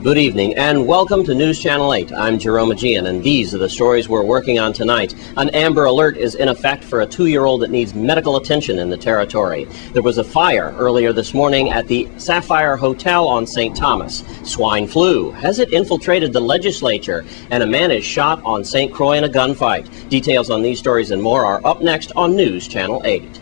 Good evening and welcome to News Channel 8. I'm Jerome Aegean and these are the stories we're working on tonight. An Amber Alert is in effect for a 2-year-old that needs medical attention in the territory. There was a fire earlier this morning at the Sapphire Hotel on St. Thomas. Swine flu. Has it infiltrated the legislature? And a man is shot on St. Croix in a gunfight. Details on these stories and more are up next on News Channel 8.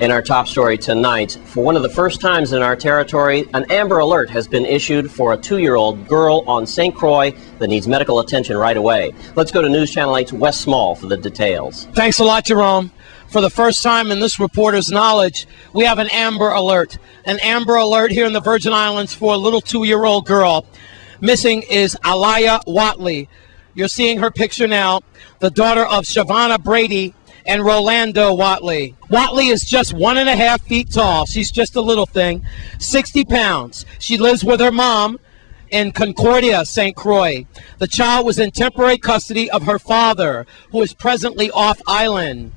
In our top story tonight, for one of the first times in our territory, an Amber Alert has been issued for a 2-year-old girl on St. Croix that needs medical attention right away. Let's go to News Channel 8's Wes Small for the details. Thanks a lot, Jerome. For the first time in this reporter's knowledge, we have an Amber Alert. An Amber Alert here in the Virgin Islands for a little 2-year-old girl. Missing is Aliyah Watley. You're seeing her picture now, the daughter of Shavonna Brady and Rolando Watley. Watley is just 1.5 feet tall. She's just a little thing, 60 pounds. She lives with her mom in Concordia, St. Croix. The child was in temporary custody of her father, who is presently off island.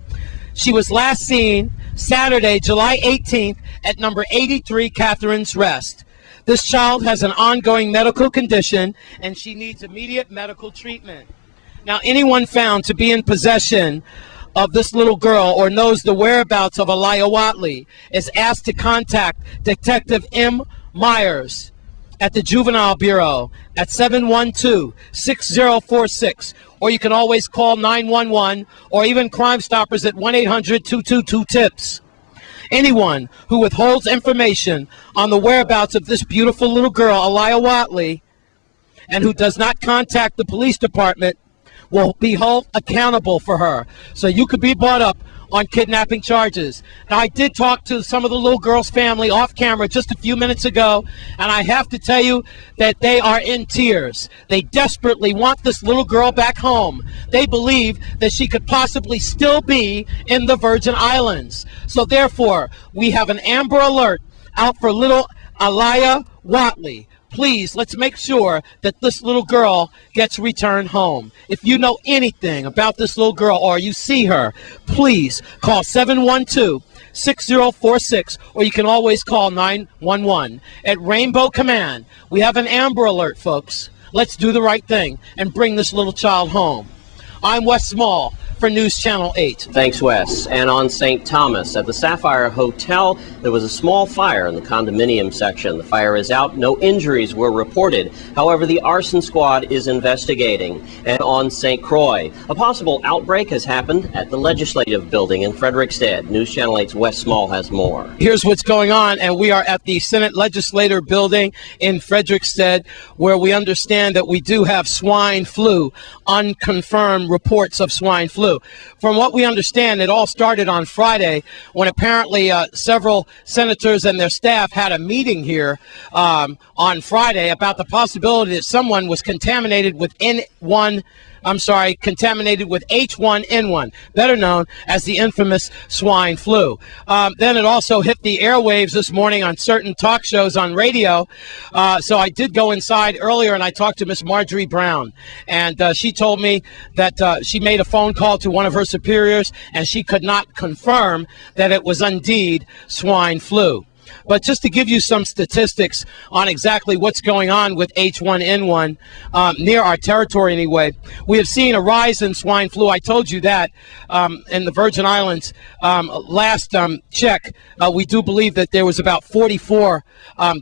She was last seen Saturday, July 18th at number 83 Catherine's Rest. This child has an ongoing medical condition and she needs immediate medical treatment. Now, anyone found to be in possession of this little girl or knows the whereabouts of Aliyah Watley is asked to contact Detective M. Myers at the Juvenile Bureau at 712-6046, or you can always call 911 or even Crime Stoppers at 1-800-222-TIPS. Anyone who withholds information on the whereabouts of this beautiful little girl, Aliyah Watley, and who does not contact the police department will be held accountable for her. So you could be brought up on kidnapping charges. Now, I did talk to some of the little girl's family off camera just a few minutes ago, and I have to tell you that they are in tears. They desperately want this little girl back home. They believe that she could possibly still be in the Virgin Islands. So therefore, we have an Amber Alert out for little Aliyah Watley. Please, let's make sure that this little girl gets returned home. If you know anything about this little girl or you see her, please call 712-6046, or you can always call 911. At Rainbow Command, we have an Amber Alert, folks. Let's do the right thing and bring this little child home. I'm Wes Small for News Channel 8. Thanks, Wes. And on St. Thomas at the Sapphire Hotel, there was a small fire in the condominium section. The fire is out. No injuries were reported. However, the arson squad is investigating. And on St. Croix, a possible outbreak has happened at the Legislative Building in Frederickstead. News Channel 8's Wes Small has more. Here's what's going on, and we are at the Senate Legislative Building in Frederickstead, where we understand that we do have swine flu, unconfirmed reports of swine flu. From what we understand, it all started on Friday when apparently several senators and their staff had a meeting here on Friday about the possibility that someone was contaminated with contaminated with H1N1, better known as the infamous swine flu. Then it also hit the airwaves this morning on certain talk shows on radio. So I did go inside earlier and I talked to Miss Marjorie Brown. And she told me that she made a phone call to one of her superiors and she could not confirm that it was indeed swine flu. But just to give you some statistics on exactly what's going on with H1N1 near our territory anyway, we have seen a rise in swine flu. I told you that in the Virgin Islands. Last check, we do believe that there was about 44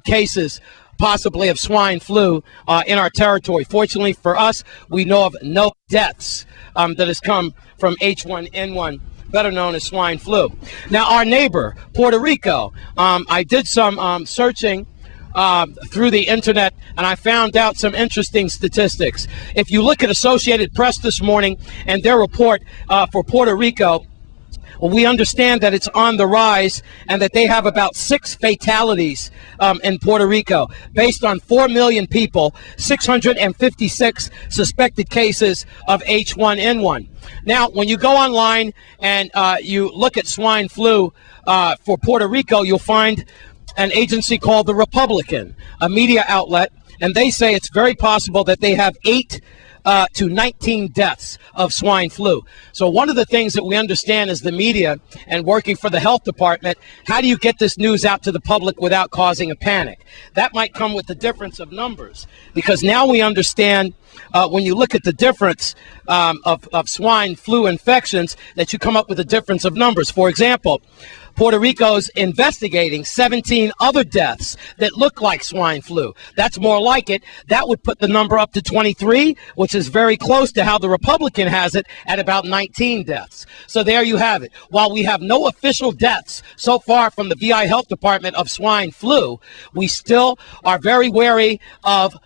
cases possibly of swine flu in our territory. Fortunately for us, we know of no deaths that has come from H1N1, better known as swine flu. Now, our neighbor, Puerto Rico, I did some searching through the internet, and I found out some interesting statistics. If you look at Associated Press this morning and their report for Puerto Rico, Well, we understand that it's on the rise and that they have about 6 fatalities in Puerto Rico. Based on 4 million people, 656 suspected cases of H1N1. Now, when you go online and you look at swine flu for Puerto Rico, you'll find an agency called The Republican, a media outlet, and they say it's very possible that they have 8 to 19 deaths of swine flu. So one of the things that we understand as the media and working for the health department, how do you get this news out to the public without causing a panic? That might come with the difference of numbers, because now we understand when you look at the difference of swine flu infections, that you come up with a difference of numbers. For example, Puerto Rico's investigating 17 other deaths that look like swine flu. That's more like it. That would put the number up to 23, which is very close to how the Republican has it at about 19 deaths. So there you have it. While we have no official deaths so far from the VI Health Department of swine flu, we still are very wary of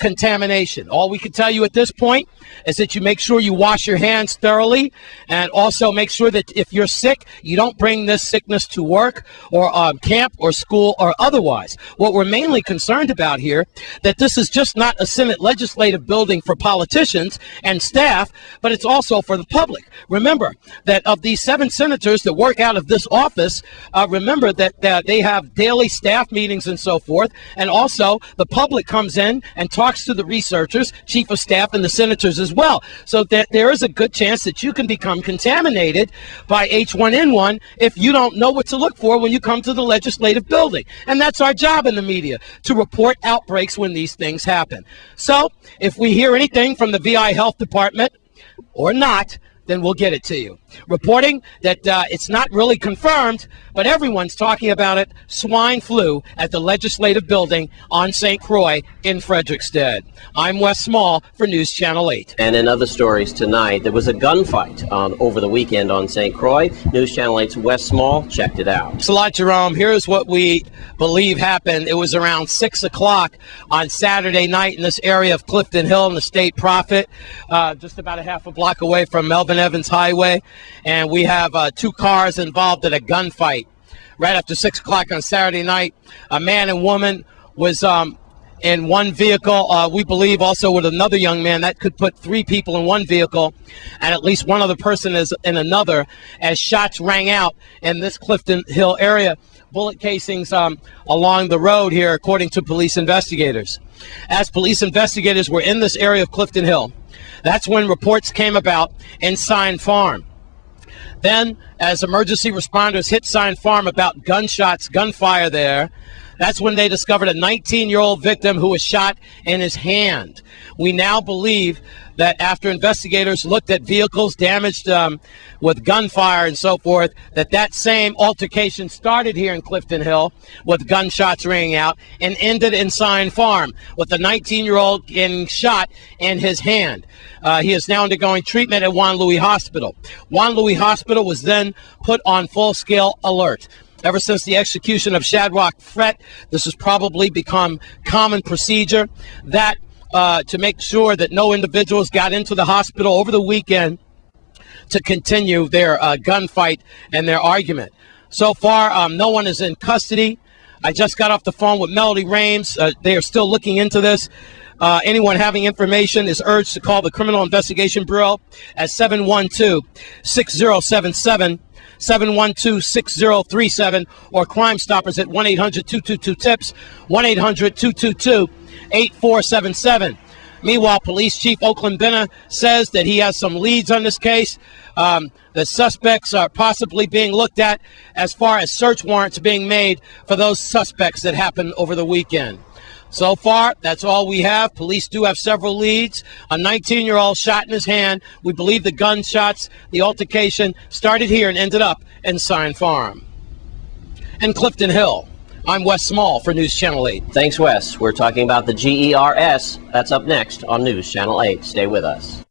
contamination. All we can tell you at this point is that you make sure you wash your hands thoroughly, and also make sure that if you're sick, you don't bring this sickness to work or camp or school or otherwise. What we're mainly concerned about here, that this is just not a Senate legislative building for politicians and staff, but it's also for the public. Remember that of these 7 senators that work out of this office, remember that they have daily staff meetings and so forth, and also the public comes in and talks to the researchers, chief of staff, and the senators as well. So that there is a good chance that you can become contaminated by H1N1 if you don't know what to look for when you come to the legislative building. And that's our job in the media, to report outbreaks when these things happen. So if we hear anything from the VI Health Department or not, then we'll get it to you. Reporting that it's not really confirmed, but everyone's talking about it, swine flu at the legislative building on St. Croix in Frederickstead. I'm Wes Small for News Channel 8. And in other stories tonight, there was a gunfight over the weekend on St. Croix. News Channel 8's Wes Small checked it out. Thanks a lot, Jerome. Here's what we believe happened. It was around 6 o'clock on Saturday night in this area of Clifton Hill in the State Prophet, just about a half a block away from Melvin Evans Highway. And we have 2 cars involved in a gunfight. Right after 6 o'clock on Saturday night, a man and woman was in one vehicle, we believe also with another young man. That could put 3 people in one vehicle, and at least one other person is in another, as shots rang out in this Clifton Hill area. Bullet casings along the road here, according to police investigators. As police investigators were in this area of Clifton Hill, that's when reports came about in Sine Farm. Then, as emergency responders hit Sine Farm about gunshots, gunfire there, that's when they discovered a 19-year-old victim who was shot in his hand. We now believe that after investigators looked at vehicles damaged with gunfire and so forth, that same altercation started here in Clifton Hill with gunshots ringing out and ended in Sine Farm with the 19-year-old getting shot in his hand. He is now undergoing treatment at Juan Louis Hospital. Juan Louis Hospital was then put on full-scale alert. Ever since the execution of Shadrach Fret, this has probably become common procedure that to make sure that no individuals got into the hospital over the weekend to continue their gunfight and their argument. So far, no one is in custody. I just got off the phone with Melody Rames. They are still looking into this. Anyone having information is urged to call the Criminal Investigation Bureau at 712-6077, 712-6037, or Crime Stoppers at 1-800-222-TIPS, 1-800-222-8477. Meanwhile, Police Chief Oakland Benna says that he has some leads on this case. The suspects are possibly being looked at as far as search warrants being made for those suspects that happened over the weekend. So far, that's all we have. Police do have several leads. A 19-year-old shot in his hand. We believe the gunshots, the altercation, started here and ended up in Sine Farm. In Clifton Hill, I'm Wes Small for News Channel 8. Thanks, Wes. We're talking about the GERS. That's up next on News Channel 8. Stay with us.